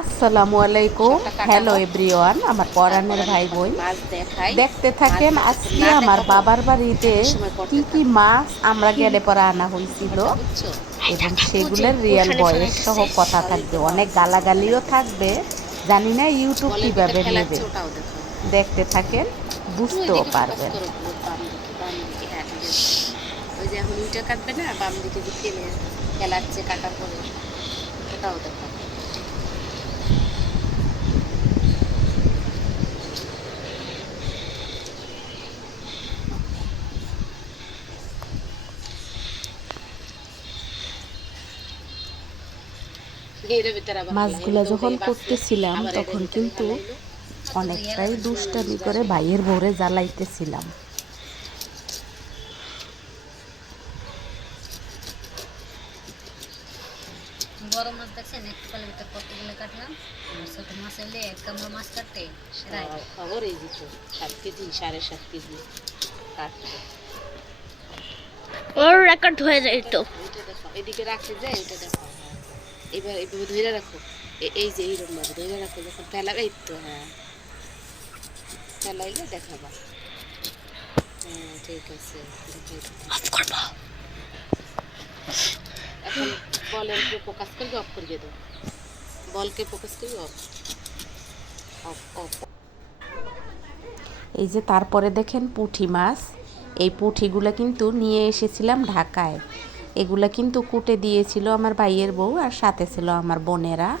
আসসালামু আলাইকুম। Hello everyone আমার পরাণের ভাই বোন। দেখতে থাকেন আজকে আমার বাবার বাড়িতে কি কি মাছ আমরা গেলে পরে আনা হয়েছিল। এবং সেগুলোর রিয়েল বয়স সহ কথা থাকবে অনেক গালাগালিও থাকবে। জানি না ইউটিউব কীভাবে নেবে। দেখতে থাকেন বুঝতেও পারবেন। হ্যাঁ ঠিক আছে। ওই যে এখন কাটবে না বাম দিকে যে ফেলে কাটার পরে ওটাও দেখো। মাছগুলা যখন করতেছিলাম তখন কিন্তু অনেকটাই দুষ্টামি করে ভাইয়ের ভোরে জ্বালাইতেছিলাম। বড় মাছ দেখছেন? একটু কালের ভিতরে কতগুলো কাটলাম। ছোট মাছ এলে এক কামড় মাছ কাটতে। খবর এই দিত সাত কেজি সাড়ে সাত কেজি কাটছে ওর রেকর্ড হয়ে যায় তো। এদিকে রাখতে যায় এটা দেখো। হ্যাঁ এবার এইভাবে ধরে রাখো। এই যে এইরকম ভাবে ধরে রাখো যখন ফেলাবে এই তো হ্যাঁ। ফেলাইলে দেখাবা। হ্যাঁ ঠিক আছে। এখন বলের উপরে ফোকাস করবে অফ করিয়ে দাও বলকে ফোকাস করবে অফ অফ অফ এই যে তারপরে দেখেন পুঁটি মাছ এই পুঁঠিগুলো কিন্তু নিয়ে এসেছিলাম ঢাকায়। এগুলো কিন্তু কুটে দিয়েছিল আমার ভাইয়ের বউ আর সাথে ছিল আমার বোনেরা।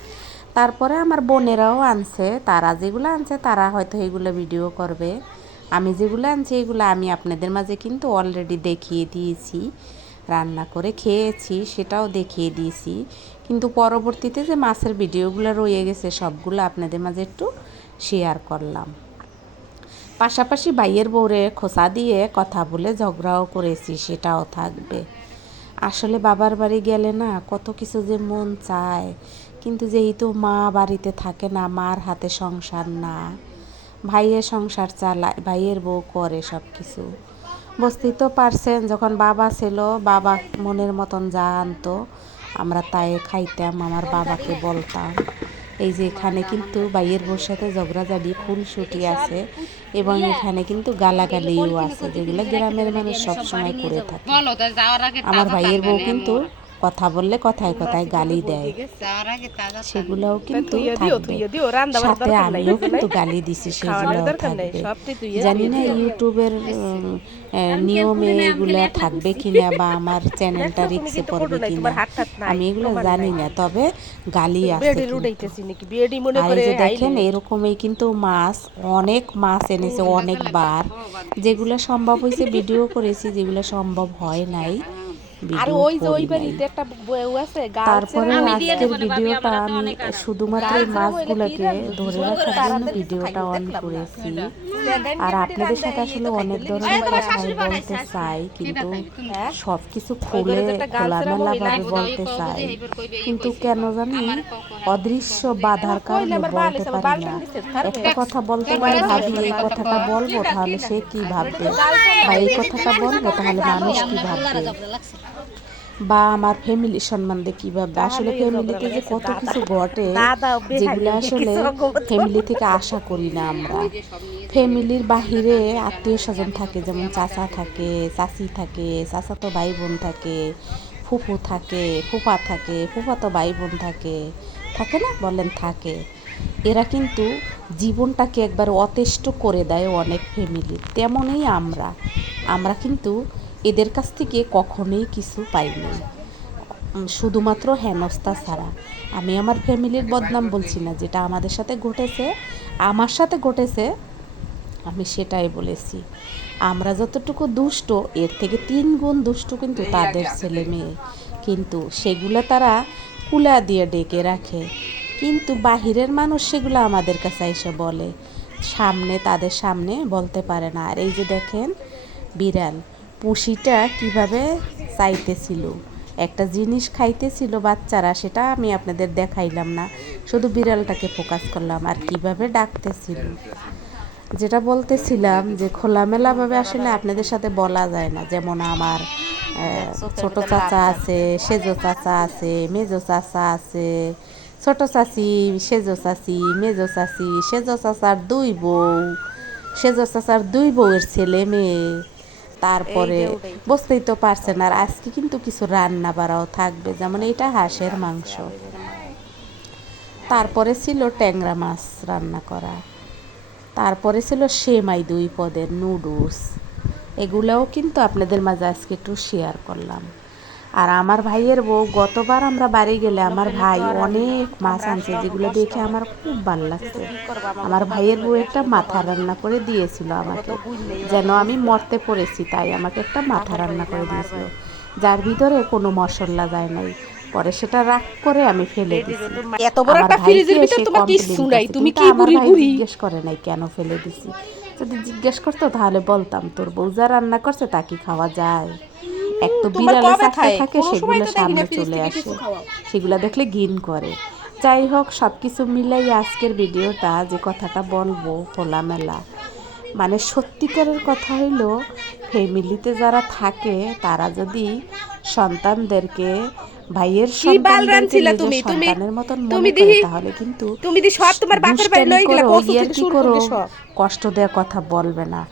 তারপরে আমার বোনেরাও আনছে, তারা যেগুলো আনছে তারা হয়তো এগুলো ভিডিও করবে। আমি যেগুলো আনছি এগুলো আমি আপনাদের মাঝে কিন্তু অলরেডি দেখিয়ে দিয়েছি। রান্না করে খেয়েছি, সেটাও দেখিয়ে দিয়েছি। কিন্তু পরবর্তীতে যে মাছের ভিডিওগুলো রয়ে গেছে, সবগুলো আপনাদের মাঝে একটু শেয়ার করলাম। পাশাপাশি বাইয়ের বউরে খোসা দিয়ে কথা বলে ঝগড়াও করেছি, সেটাও থাকবে। আসলে বাবার বাড়ি গেলে না কত কিছু যে মন চায়। কিন্তু যেহেতু মা বাড়িতে থাকে না, মার হাতে সংসার না, ভাইয়ের সংসার চালায়, ভাইয়ের বউ করে সব কিছু বুঝতেই তো পারছেন, যখন বাবা ছিল, বাবা মনের মতন যা আনতো আমরা তাই খাইতাম, আমার বাবাকে বলতাম। এই যে এখানে কিন্তু বাইয়ের বউর সাথে ঝগড়াঝাড়ি ফুলসুটি আছে এবং এখানে কিন্তু গালাগালিও আছে যেগুলো গ্রামের মানুষ সবসময় করে থাকে। আমার ভাইয়ের বউ কিন্তু কথা বললে কথায় কথায় গালি দেয় সেগুলোও কিন্তু সাথে আমিও কিন্তু গালি দিছি সেগুলোও থাকবে জানি না ইউটিউবের নিয়মে এগুলো থাকবে কিনা বা আমার চ্যানেলটা রিক্সে পড়বে কিনা আমি এগুলো জানি না তবে গালি আছে আর যে দেখেন এরকমই কিন্তু মাছ অনেক মাছ এনেছে অনেকবার যেগুলো সম্ভব হয়েছে ভিডিও করেছি যেগুলো সম্ভব হয় নাই আর ওই যে ওই বাড়িতে একটা বউ আছে তারপরে আজকের ভিডিওটা আমি শুধুমাত্র এই মাছগুলোকে ধরে রাখার জন্য ভিডিওটা অন করেছি। আর আপনাদের সাথে আসলে অনেক ধরনের কথাই বলতে চাই কিন্তু সব কিছু খুলে খোলামেলা ভাবে বলতে চাই। কিন্তু কেন জানি অদৃশ্য বাধার কারণে বলতে পারি না। একটা কথা বলতে গেলে ভাবি এই কথাটা বলব তাহলে সে কি ভাববে? বা এই কথাটা বলব তাহলে মানুষ কি ভাববে বা আমার ফ্যামিলি সম্বন্ধে কি ভাববে আসলে ফ্যামিলিতে যে কত কিছু ঘটে যেগুলো আসলে ফ্যামিলি থেকে আশা করি না আমরা। ফ্যামিলির বাহিরে আত্মীয় স্বজন থাকে যেমন চাচা থাকে চাচি থাকে চাচাতো ভাই বোন থাকে ফুফু থাকে ফুফা থাকে ফুফাতো ভাই বোন থাকে থাকে না? বলেন থাকে। এরা কিন্তু জীবনটাকে একবার অতেষ্ট করে দেয় অনেক ফ্যামিলি তেমনই আমরা। আমরা কিন্তু এদের কাছ থেকে কখনোই কিছু পাইনি। শুধুমাত্র হেনস্থা ছাড়া। আমি আমার ফ্যামিলির বদনাম বলছি না যেটা আমাদের সাথে ঘটেছে আমার সাথে ঘটেছে আমি সেটাই বলেছি। আমরা যতটুকু দুষ্ট এর থেকে তিন গুণ দুষ্ট কিন্তু তাদের ছেলে মেয়ে। কিন্তু সেগুলো তারা কুলা দিয়ে ডেকে রাখে। কিন্তু বাহিরের মানুষ সেগুলো আমাদের কাছে এসে বলে। সামনে তাদের সামনে বলতে পারে না। আর এই যে দেখেন বিড়াল। পুষিটা কীভাবে চাইতেছিল? একটা জিনিস খাইতেছিল বাচ্চারা, সেটা আমি আপনাদের দেখাইলাম না। শুধু বিড়ালটাকে ফোকাস করলাম আর কীভাবে ডাকতেছিল। যেটা বলতেছিলাম যে খোলামেলাভাবে আসলে আপনাদের সাথে বলা যায় না। যেমন আমার ছোট চাচা আছে, সেজো চাচা আছে, মেজো চাচা আছে, ছোট চাচি, সেজো চাচি, মেজো চাচি, সেজো চাচার দুই বউ, সেজো চাচার দুই বউয়ের ছেলে মেয়ে। তারপরে বুঝতেই তো পারছেন আর আজকে কিন্তু কিছু রান্না বাড়াও থাকবে যেমন এটা হাঁসের মাংস। তারপরে ছিল ট্যাংরা মাছ রান্না করা। তারপরে ছিল সেমাই দুই পদের নুডলস। এগুলোও কিন্তু আপনাদের মাঝে আজকে একটু শেয়ার করলাম। আর আমার ভাইয়ের বউ গতবার আমরা বাড়ি গেলে আমার ভাই অনেক মাছ আনছে যেগুলো দেখে আমার খুব ভালো লাগছে। আমার ভাইয়ের বউ একটা মাথা রান্না করে দিয়েছিল আমাকে যেন আমি মরতে পড়েছি তাই আমাকে একটা মাথা রান্না করে দিয়েছিল। যার ভিতরে কোনো মশলা যায় নাই পরে সেটা রাগ করে আমি ফেলে দিয়েছি এত বড় একটা ফ্রিজের ভিতর তোমার কিচ্ছু নাই তুমি কি বুড়ি বুড়ি? জিজ্ঞেস করে নাই কেন ফেলে দিছি? যদি জিজ্ঞেস করতো তাহলে বলতাম তোর বউ যা রান্না করছে তা কি খাওয়া যায়? এক তো বিড়ালে থাকে সেগুলো সামনে চলে আসে। সেগুলো দেখলে ঘিন করে। যাই হোক সব কিছু মিলাই আজকের ভিডিওটা যে কথাটা বলব খোলামেলা। মানে সত্যিকারের কথা হইল ফ্যামিলিতে যারা থাকে তারা যদি সন্তানদেরকে ভাইয়ের তুমি? সন্তানের মতন তুমি মনে করে তাহলে কিন্তু তুমি সব তোমার বাপের বাড়ি লই গেলা সব। কষ্ট দেওয়ার কথা বলবে না।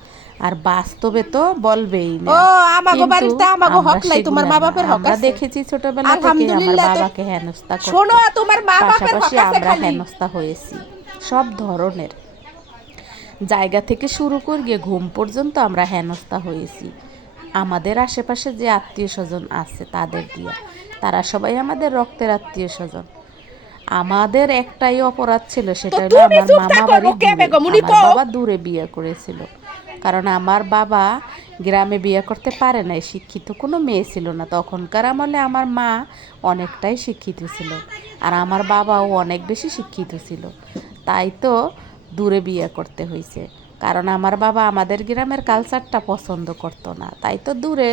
আর বাস্তবে তো বলবেই না। ও আমাগো বাড়িতে আমাগো হক নাই তোমার মা বাপের হক আছে। দেখেছি ছোটবেলা থেকে আমার বাবাকে হেনস্থা করতে। শোনো তোমার মা বাপের হক আছে আমরা খালি। হেনস্থা হয়েছি। সব ধরনের। জায়গা থেকে শুরু করিয়ে ঘুম পর্যন্ত আমরা হেনস্থা হয়েছি। আমাদের আশেপাশে যে আত্মীয় স্বজন আছে তাদের দিয়ে। তারা সবাই আমাদের রক্তের আত্মীয় স্বজন। আমাদের একটাই অপরাধ ছিল সেটা হলো আমার মামা বাড়ি। বাবা দূরে বিয়ে করেছিল। কারণ আমার বাবা গ্রামে বিয়ে করতে পারে নাই, শিক্ষিত কোনো মেয়ে ছিল না। তখনকার আমলে আমার মা অনেকটাই শিক্ষিত ছিল আর আমার বাবাও অনেক বেশি শিক্ষিত ছিল। তাই তো দূরে বিয়ে করতে হয়েছে কারণ আমার বাবা আমাদের গ্রামের কালচারটা পছন্দ করতো না। তাই তো দূরে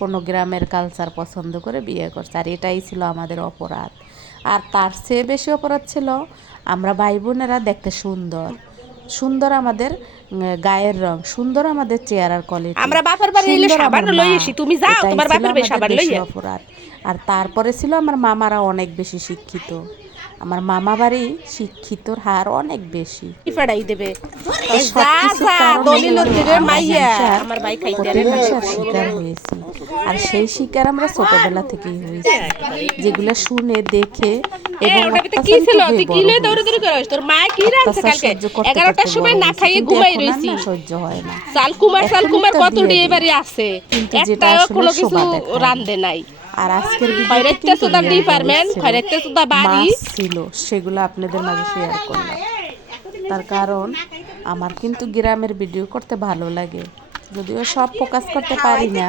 কোনো গ্রামের কালচার পছন্দ করে বিয়ে করছে আর এটাই ছিল আমাদের অপরাধ। আর তার চেয়ে বেশি অপরাধ ছিল, আমরা ভাই বোনেরা দেখতে সুন্দর। সুন্দর আমাদের গায়ের রং সুন্দর আমাদের চেহারার কোয়ালিটি আমরা বাপের বাড়ি এলে সাবান লই আসি, তুমি যাও, তোমার বাপের বাড়ি সাবান লই অপরাধ। আর তারপরে ছিল আমার মামারা অনেক বেশি শিক্ষিত। আমার মামা বাড়ি শিক্ষিতর হার অনেক বেশি। ফেড়াই দেবে? শিকার হয়েছি। আর সেই শিকার আমরা ছোটবেলা থেকেই হয়েছি। যেগুলো শুনে দেখে এবং কি ছিল তুই কি তোর মা কি কালকে? সময় না খাইয়ে ঘুমাই রইছি। সহ্য হয় না। সাল কুমার সাল কুমার কত এবারে আছে? যেটা একটাও কোনো কিছু নাই। আর আজকের মাছ ছিল। সেগুলো আপনাদের মাঝে শেয়ার করলাম। তার কারণ আমার কিন্তু গ্রামের ভিডিও করতে ভালো লাগে। যদিও সব ফোকাস করতে পারি না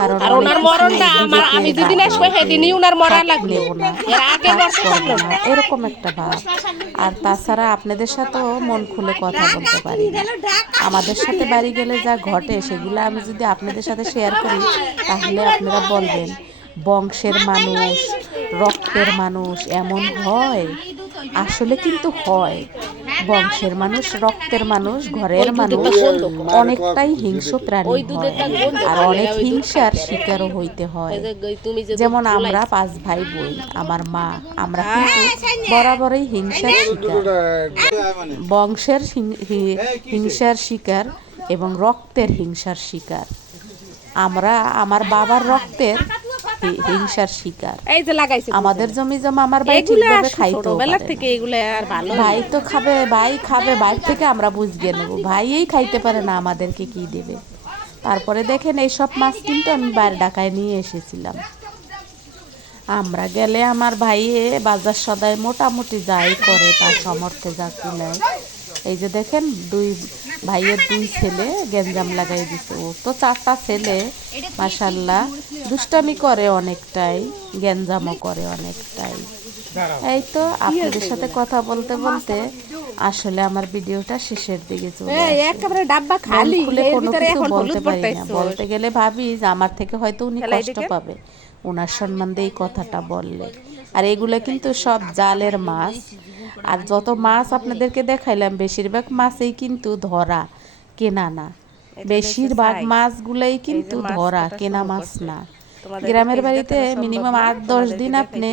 কারণ ওনার মরণটা আমার আমি বাড়িতে সেদিনই ওনার মরা লাগল না, না, এরকম একটা ভাব। আর তাছাড়া আপনাদের সাথেও মন খুলে কথা বলতে পারি না। আমাদের সাথে বাড়ি গেলে যা ঘটে সেগুলো আমি যদি আপনাদের সাথে শেয়ার করি তাহলে আপনারা বলবেন বংশের মানুষ রক্তের মানুষ এমন হয় আসলে কিন্তু হয়। বংশের মানুষ রক্তের মানুষ ঘরের মানুষ অনেকটাই হিংস্র প্রাণী হয়। আর অনেক হিংসার শিকারও হইতে হয়। যেমন আমরা পাঁচ ভাই বোন আমার মা আমরা কিন্তু বরাবরই হিংসার শিকার। বংশের হিংসার শিকার এবং রক্তের হিংসার শিকার। আমরা আমার বাবার রক্তের হিংসার শিকার। এই যে লাগাইছে আমাদের জমি জমা আমার ভাই ঠিকভাবে ছোটবেলা পারে থেকে। এগুলো আর ভালো ভাই তো খাবে ভাই খাবে ভাই থেকে আমরা বুঝিয়ে নেব। ভাইই খাইতে পারে না আমাদেরকে কি দেবে। তারপরে দেখেন এইসব মাছ কিন্তু আমি বাইরে ঢাকায় নিয়ে এসেছিলাম। আমরা গেলে আমার ভাইয়ে বাজার সদায় মোটামুটি যাই করে তার সমর্থে যা কিনায় এই যে দেখেন দুই ভাইয়ের দুই ছেলে গেঞ্জাম লাগাই দিছে ও। তো চারটা ছেলে মাসাল্লাহ দুষ্টামি করে অনেকটাই গেঞ্জামও করে অনেকটাই। এই তো আপনাদের সাথে কথা বলতে বলতে আসলে আমার ভিডিওটা শেষের দিকে চলে একেবারে ডাব্বা খালি কোনো কিছু বলতে পারি না। বলতে গেলে ভাবি যে আমার থেকে হয়তো উনি কষ্ট পাবে। ওনার সম্মান দিয়ে এই কথাটা বললে। আর এগুলো কিন্তু সব জালের মাছ। আর যত মাছ আপনাদেরকে দেখাইলাম বেশিরভাগ মাছই কিন্তু ধরা কেনা না। বেশিরভাগ মাছগুলোই কিন্তু ধরা কেনা মাছ না। গ্রামের বাড়িতে মিনিমাম আট দশ দিন আপনি।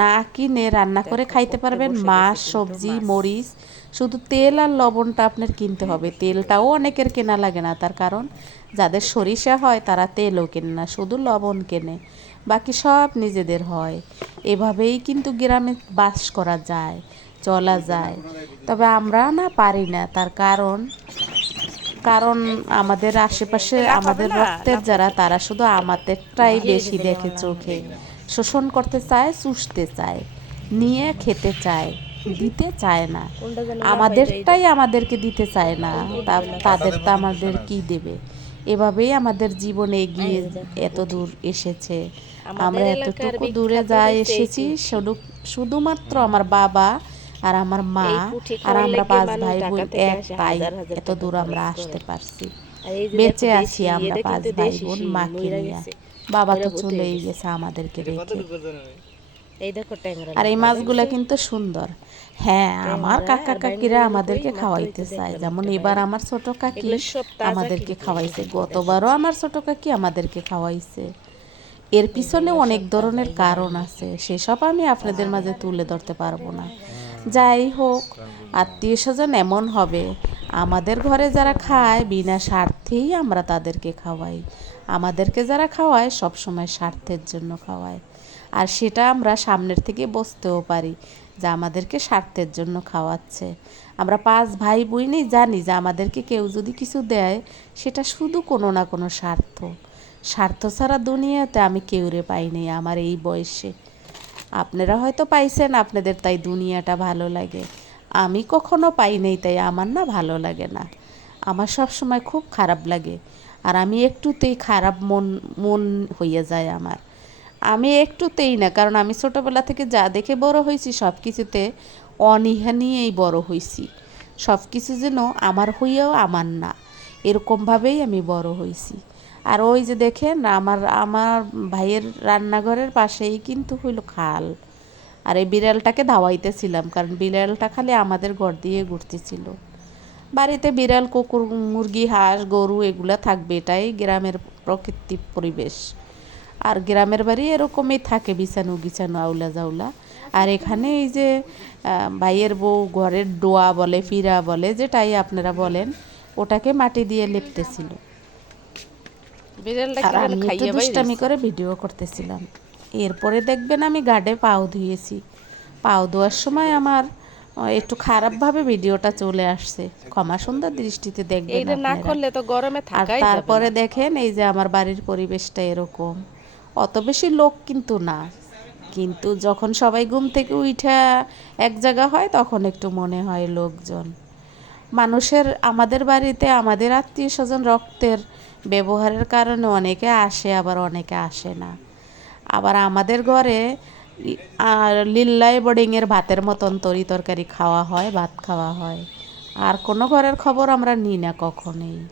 না কিনে রান্না করে খাইতে পারবেন মাছ সবজি মরিচ। শুধু তেল আর লবণটা আপনার কিনতে হবে। তেলটাও অনেকের কেনা লাগে না তার কারণ যাদের সরিষা হয় তারা তেলও কেনে না শুধু লবণ কেনে। বাকি সব নিজেদের হয়। এভাবেই কিন্তু গ্রামে বাস করা যায় চলা যায়। তবে আমরা না পারি না তার কারণ কারণ আমাদের আশেপাশে আমাদের রক্তের যারা তারা শুধু আমাদেরটাই বেশি দেখে চোখে। শোষণ করতে চায় চুষতে চায় নিয়ে খেতে চায় দিতে চায় না। আমাদেরটাই আমাদেরকে দিতে চায় না। তাদের তো আমাদের কি দেবে? এভাবেই আমাদের জীবনে এগিয়ে এত দূর এসেছে। আমরা এতটুকু দূরে যা এসেছি শুধু শুধুমাত্র আমার বাবা আর আমার মা আর আমরা পাঁচ ভাই বোন এক তাই এত দূর আমরা আসতে পারছি। বেঁচে আছি আমরা পাঁচ ভাই দেশি বোন মাকে নিয়ে বাবা তো চলেই গেছে। আমাদেরকে রেখে। এই দেখো ট্যাংরা আর এই মাছগুলা কিন্তু সুন্দর। হ্যাঁ আমার কাকা কাকিরা আমাদেরকে খাওয়াইতে চায়। যেমন এবার আমার ছোট কাকি আমাদেরকে খাওয়াইছে গতবারও আমার ছোট কাকি আমাদেরকে খাওয়াইছে। এর পিছনে অনেক ধরনের কারণ আছে সেসব আমি আপনাদের মাঝে তুলে ধরতে পারব না। যাই হোক আত্মীয় স্বজন এমন হবে আমাদের ঘরে যারা খায় বিনা স্বার্থেই আমরা তাদেরকে খাওয়াই। আমাদেরকে যারা খাওয়ায় সব সময় স্বার্থের জন্য খাওয়ায়। আর সেটা আমরা সামনের থেকে বসতেও পারি। যে আমাদেরকে স্বার্থের জন্য খাওয়াচ্ছে। আমরা পাঁচ ভাই বোনই জানি যে আমাদেরকে কেউ যদি কিছু দেয়, সেটা শুধু কোনো না কোনো স্বার্থ। স্বার্থ ছাড়া দুনিয়াতে আমি কেউরে পাইনি আমার এই বয়সে। আপনারা হয়তো পাইছেন, আপনাদের তাই দুনিয়াটা ভালো লাগে। আমি কখনো পাই নাই তাই আমার না ভালো লাগে না। আমার সব সময় খুব খারাপ লাগে। আর আমি একটুতেই খারাপ মন মন হইয়া যায় আমার। আমি একটুতেই না, কারণ আমি ছোটোবেলা থেকে যা দেখে বড় হয়েছি সব কিছুতে অনীহা নিয়েই বড় হয়েছি। সব কিছু যেন আমার হইয়াও আমার না, এরকমভাবেই আমি বড় হয়েছি। আর ওই যে দেখেন, আমার আমার ভাইয়ের রান্নাঘরের পাশেই কিন্তু হইল খাল। আর এই বিড়ালটাকে ধাওয়াইতেছিলাম, কারণ বিড়ালটা খালি আমাদের ঘর দিয়ে ঘুরতেছিল। বাড়িতে বিড়াল, কুকুর, মুরগি, হাঁস, গরু, এগুলা থাকবে, এটাই গ্রামের প্রকৃতি পরিবেশ। আর গ্রামের বাড়ি এরকমই থাকে বিছানো গিছানো আউলা জাউলা। আর এখানে এই যে ভাইয়ের বউ ঘরের ডোয়া বলে ফিরা বলে যেটাই আপনারা বলেন ওটাকে মাটি দিয়ে লেপতেছিল। আর আমি একটু দুষ্টামি করে ভিডিও করতেছিলাম। এরপরে দেখবেন আমি গাডে পাও ধুয়েছি। পাও ধোয়ার সময় আমার একটু খারাপভাবে ভিডিওটা চলে আসছে। ক্ষমা সুন্দর দৃষ্টিতে দেখবেন না করলে তো গরমে আর তারপরে দেখেন এই যে আমার বাড়ির পরিবেশটা এরকম। অত বেশি লোক কিন্তু না। কিন্তু যখন সবাই ঘুম থেকে উঠা এক জায়গা হয়, তখন একটু মনে হয় লোকজন। মানুষের, আমাদের বাড়িতে আমাদের আত্মীয় স্বজন রক্তের ব্যবহারের কারণে অনেকে আসে, আবার অনেকে আসে না। আবার আমাদের ঘরে আর লিল্লাই বোর্ডিংয়ের ভাতের মতন তরি তরকারি খাওয়া হয়, ভাত খাওয়া হয়। আর কোনো ঘরের খবর আমরা নিই না কখনোই।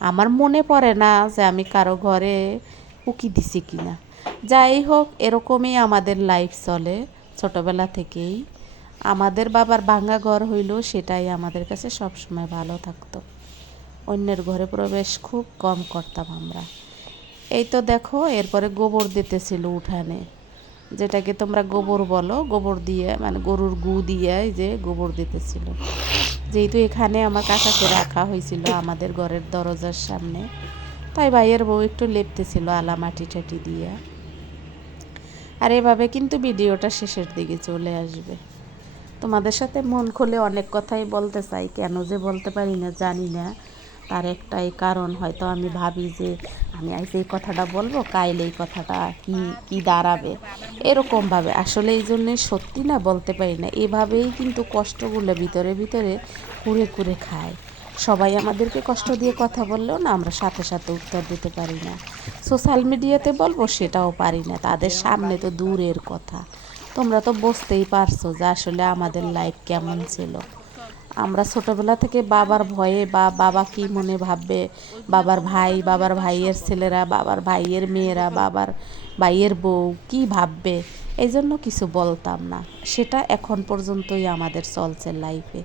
আমার মনে পড়ে না যে আমি কারও ঘরে উকি দিছি কিনা যাই হোক এরকমই আমাদের লাইফ চলে ছোটবেলা থেকেই। আমাদের বাবার ভাঙা ঘর হইল সেটাই আমাদের কাছে সবসময় ভালো থাকতো। অন্যের ঘরে প্রবেশ খুব কম করতাম আমরা। এই তো দেখো, এরপরে গোবর দিতেছিল উঠানে। যেটাকে তোমরা গোবর বলো, গোবর দিয়ে মানে গরুর গু দিয়ে যে গোবর দিতেছিল। যেহেতু এখানে আমার কাকাকে রাখা হয়েছিল আমাদের ঘরের দরজার সামনে তাই ভাইয়ের বউ একটু লেপতেছিল আলা মাটি টাটি দিয়ে। আর এভাবে কিন্তু ভিডিওটা শেষের দিকে চলে আসবে। তোমাদের সাথে মন খুলে অনেক কথাই বলতে চাই, কেন যে বলতে পারি না জানি না। তার একটাই কারণ, হয়তো আমি ভাবি যে আমি আজ এই কথাটা বলব কাইলে এই কথাটা কি কি দাঁড়াবে। এরকমভাবে আসলে এই জন্যে সত্যি না বলতে পারি না, এভাবেই কিন্তু কষ্টগুলো ভিতরে ভিতরে কুড়ে কুড়ে খায়। সবাই আমাদেরকে কষ্ট দিয়ে কথা বললেও না আমরা সাথে সাথে উত্তর দিতে পারি না। সোশ্যাল মিডিয়াতে বলব সেটাও পারি না। তাদের সামনে তো দূরের কথা। তোমরা তো বুঝতেই পারছ যে আসলে আমাদের লাইফ কেমন ছিল। আমরা ছোটবেলা থেকে বাবার ভয়ে বা বাবা কি মনে ভাববে? বাবার ভাই, বাবার ভাইয়ের ছেলেরা, বাবার ভাইয়ের মেয়েরা, বাবার ভাইয়ের বউ কি ভাববে? এই জন্য কিছু বলতাম না। সেটা এখন পর্যন্তই আমাদের চলছে লাইফে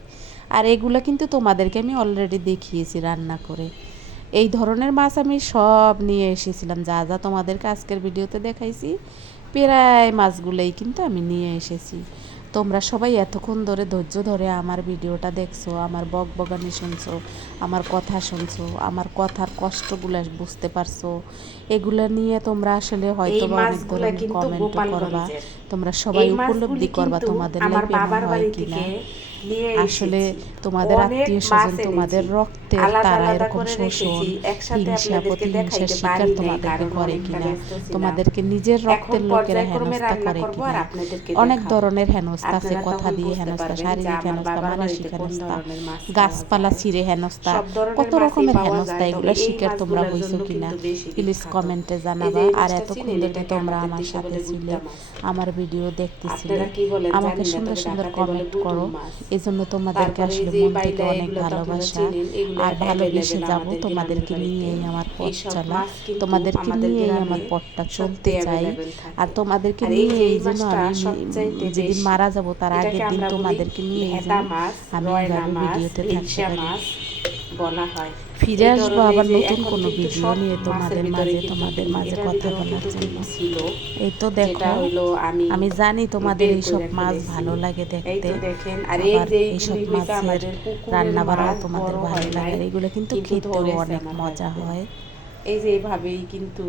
আর এগুলো কিন্তু তোমাদেরকে আমি অলরেডি দেখিয়েছি রান্না করে। এই ধরনের মাছ আমি সব নিয়ে এসেছিলাম যা যা তোমাদেরকে আজকের ভিডিওতে দেখাইছি প্রায় মাছগুলোই কিন্তু আমি নিয়ে এসেছি। তোমরা সবাই এতক্ষণ ধরে ধৈর্য ধরে আমার ভিডিওটা দেখছ আমার বক বগানি শুনছো আমার কথা শুনছো আমার কথার কষ্টগুলো বুঝতে পারছ এগুলো নিয়ে তোমরা আসলে হয়তো অনেক ধরনের কমেন্ট করবা। তোমরা সবাই উপলব্ধি করবা তোমাদের লাইফে হয় কিনা। আসলে তোমাদের আত্মীয় স্বজন তোমাদের রক্তের তারা এরকম শোষণ হিংসা প্রতিহিংসার শিকার তোমাদেরকে করে কিনা? তোমাদেরকে নিজের রক্তের লোকেরা হেনস্থা করে কিনা? অনেক ধরনের হেনস্থা আছে কথা দিয়ে হেনস্থা শারীরিক হেনস্থা মানসিক হেনস্থা গাছপালা ছিঁড়ে হেনস্থা কত রকমের হেনস্থা এগুলো শিকার তোমরা হইছো কিনা? প্লিজ কমেন্টে জানাবা। আর এতক্ষণ ধরে তোমরা আমার সাথে ছিলে আমার ভিডিও দেখতেছিলে। আমাকে সুন্দর সুন্দর কমেন্ট করো এজন্য তোমাদেরকে আসলে মন থেকে অনেক ভালোবাসা আর ভালোবেসে যাব তোমাদেরকে নিয়েই আমার পথ চলা। তোমাদেরকে নিয়েই আমার পথটা চলতে চাই। আর তোমাদেরকে নিয়ে এই জন্য আমি যেদিন মারা যাব তার আগের দিন তোমাদেরকে নিয়ে এই জন্য আমি ভিডিওতে থাকতে পারি। বলা হয়। ফিরে এই আসব আবার নতুন কোনো ভিডিও নিয়ে তোমাদের মাঝে তোমাদের মাঝে কথা বলার জন্য। এই তো দেখো হলো আমি আমি জানি তোমাদের এই এইসব মাছ ভালো লাগে দেখতে আর এই সব মাছের আমাদের রান্না বান্না তোমাদের ভালো লাগে এগুলো কিন্তু কিন্তু খেতেও অনেক মজা হয়। এই যে এইভাবেই কিন্তু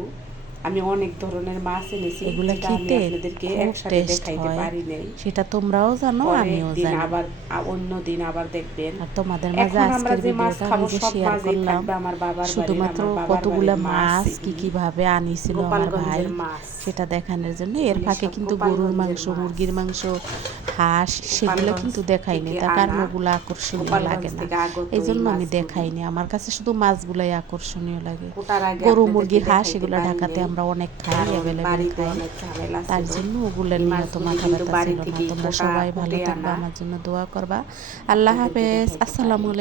আমি অনেক ধরনের মাছ এনেছি এগুলা খেতে আপনাদেরকে একসাথে দেখাইতে পারি নাই। সেটা তোমরাও জানো আমিও জানি। আবার অন্য দিন আবার দেখবেন। আর তোমাদের মাঝে আজকের ভিডিওটা আমি যে শেয়ার করলাম। আমার বাবার শুধুমাত্র কতগুলা মাছ কি এগুলি। কীভাবে আনিছিল আমার ভাই সেটা দেখানোর জন্য। এর ফাঁকে কিন্তু গরুর মাংস মুরগির মাংস হাঁস সেগুলো কিন্তু দেখাইনি। তার কারণ ওগুলো আকর্ষণীয় লাগে না। এই জন্য আমি দেখাইনি। আমার কাছে শুধু মাছগুলাই আকর্ষণীয় লাগে। গরু মুরগি হাঁস এগুলো ঢাকাতে। আমরা অনেক খাই। অ্যাভেলেবেল খাই তার জন্য ওগুলো নিয়ে মাছগুলি তোমার কিন্তু খাবার ছিল না। তোমরা সবাই ভালো থাকবে আমার জন্য দোয়া করবা। আল্লাহ হাফেজ। আসসালামু পারি।